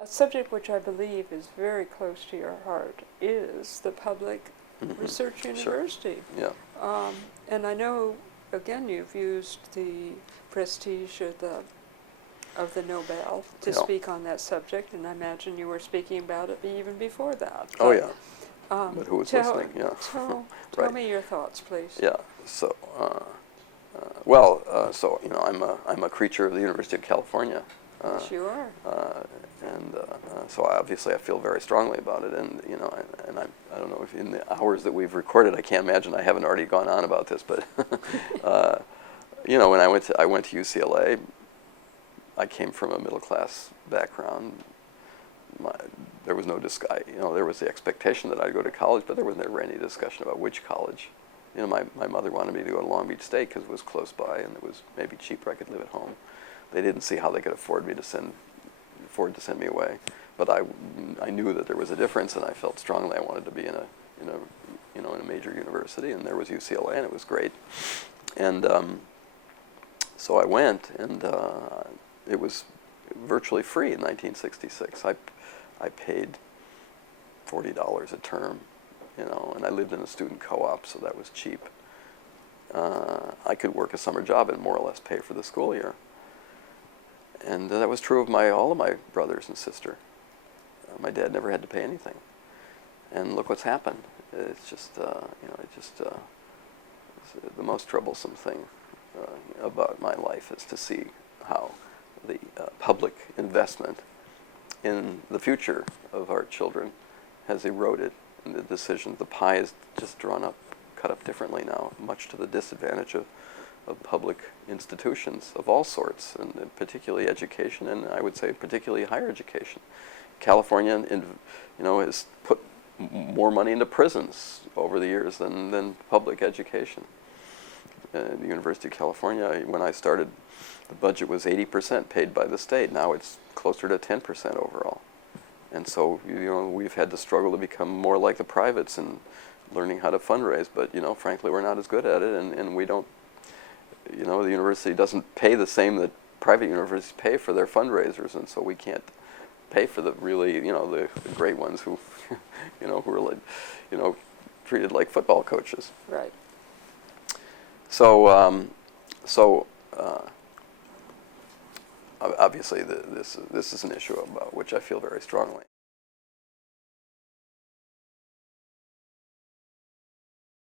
A subject which I believe is very close to your heart is the public research university. Sure. Yeah. And I know, again, you've used the prestige of the Nobel to speak on that subject, and I imagine you were speaking about it even before that. Oh, yeah. But who was listening? Yeah. Tell Right. me your thoughts, please. Yeah. So, so I'm a creature of the University of California. Yes, you are. So obviously I feel very strongly about it, and I don't know if in the hours that we've recorded, I can't imagine I haven't already gone on about this, but when I went to UCLA, I came from a middle class background. There was no disguise, there was the expectation that I'd go to college, but there was never any discussion about which college. My mother wanted me to go to Long Beach State because it was close by and it was maybe cheaper. I could live at home. They didn't see how they could afford to send me away, but I knew that there was a difference, and I felt strongly I wanted to be in a major university, and there was UCLA, and it was great, and so I went, and it was virtually free in 1966. I paid $40 a term, and I lived in a student co-op, so that was cheap. I could work a summer job and more or less pay for the school year. And that was true of all of my brothers and sister. My dad never had to pay anything. And look what's happened. It's just, the most troublesome thing about my life is to see how the public investment in the future of our children has eroded. And the pie is just cut up differently now, much to the disadvantage of public institutions of all sorts, and particularly education, and I would say particularly higher education. California, has put more money into prisons over the years than public education. The University of California, when I started, the budget was 80% paid by the state. Now it's closer to 10% overall. And so, we've had to struggle to become more like the privates and learning how to fundraise, but, frankly, we're not as good at it, and we don't. The university doesn't pay the same that private universities pay for their fundraisers, and so we can't pay for the really, the great ones who, who are like, treated like football coaches. Right. So, obviously, this is an issue about which I feel very strongly.